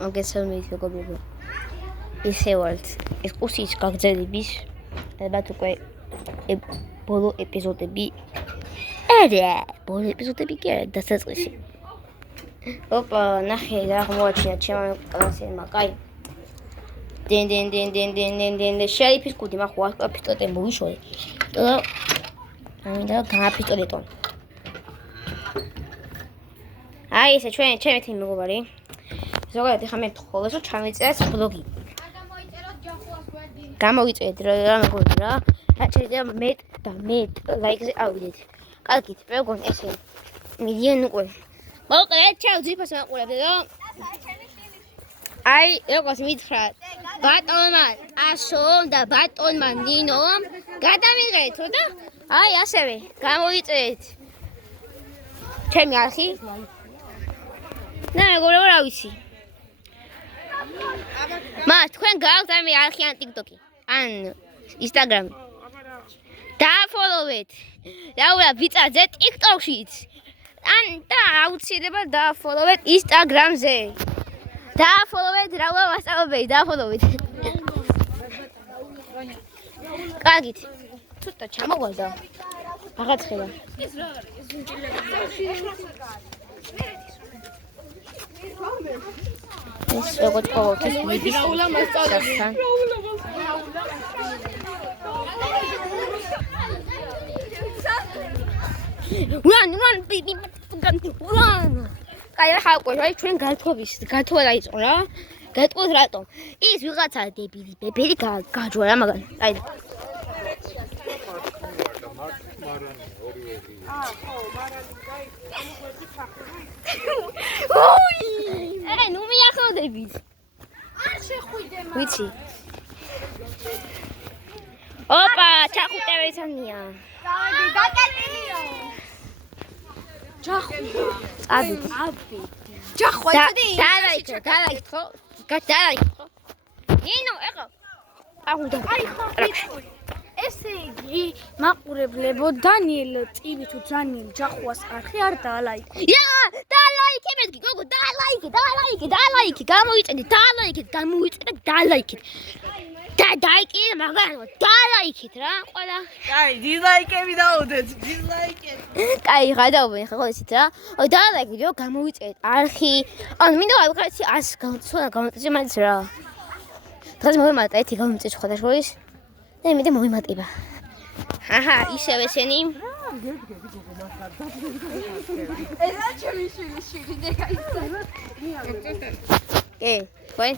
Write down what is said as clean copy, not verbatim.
მოგესალმებით მეგობრებო. ისე ვართ. ეს კურსის გაგრძელების ალბათ უკვე ბოლო ეპიზოდები. ბოლო ეპიზოდები კი არა, დასაწყისი. ოპა, ნახე რა მოაჩინა ჩემო კლასელმა, კაი. დენ შერიფის კუდი მახო აპისტოლეტე მოვიშორე. და ამინდა გააფისტოლეტონ. აი ესე ჩემი თემი მეგობარი. ზოგადად ეხა მე ხოლმე რომ ჩამეწერეთ ბლოგი. გამოვიწერეთ რა მეგობრებო რა. შეიძლება მეტ ლაიქზე ავიდეთ. კარგით, მეგობრებო ესე მიდიან უკვე. მოკლედ ჩავძიფას მაყურებთ რომ აი როგორც მითხრათ ბატონმა ასომ და ბატონმა ნინომ გადამიღეთ და აი ასევე გამოვიწერეთ ჩემი არხი. და მეგობრებო რა ვიცი მას თქვენ გააქვთ ამი არხი ან TikTok-ი ან Instagram-ი დააფოლოვეთ რაულა ვიწაზე TikTok-შიც ან და აუცილებლად დააფოლოვეთ Instagram-ზე დააფოლოვეთ რაულა ვასწავლებელი დააფოლოვეთ კარგით ცოტა ჩამოვალდა აღაცხელა ეს როგორც ყოველთვის მიდის სასთან Run! კაი რა ხალხო, ჩვენ გათხოვა დაიწყო რა. გათხოვოთ რატომ? ის ვიღაცა დებილი, ბებერი გაჯვა რა მაგალ. აი. აი, ნუ მიახლოვდებით. არ შეხვიდე მაგ. ვიცი. ოპა, ჩახუტევესანია. დაკეტილიო. ჯახვიდა. წადით. ჯახვა იცოდი? დააიქო. გადააიქო. ნინო, ეხა. აღუდა. აი ხო, ესე იგი, მაყურებლებო, დანიელ ტივი თუ დანიელ ჯახვას არხი არ დაალაიქე. დაალაიქე მეთქი, გოგო, დაალაიქე, გამოვიწერეთ, დაალაიქეთ. დაიკიდე მაგარია, დაალაიქეთ რა, ყველა. კაი, დიზლაიკები დაუდეთ, დიზლაიკები. კაი, გადავობენ ხა ხოლმე რა. დაალაიქეთ, რომ გამოვიწერეთ არხი. ან მინდა ვიღაცი 100 გამომწესე მაინც რა. დღეს მომიმატა ერთი გამომწესე ხოდაშორის. და მე მომიმატება. აჰა, ისევ ესენი. ესა ჩემი შვილი, დეგაიცე. კი, თქვენ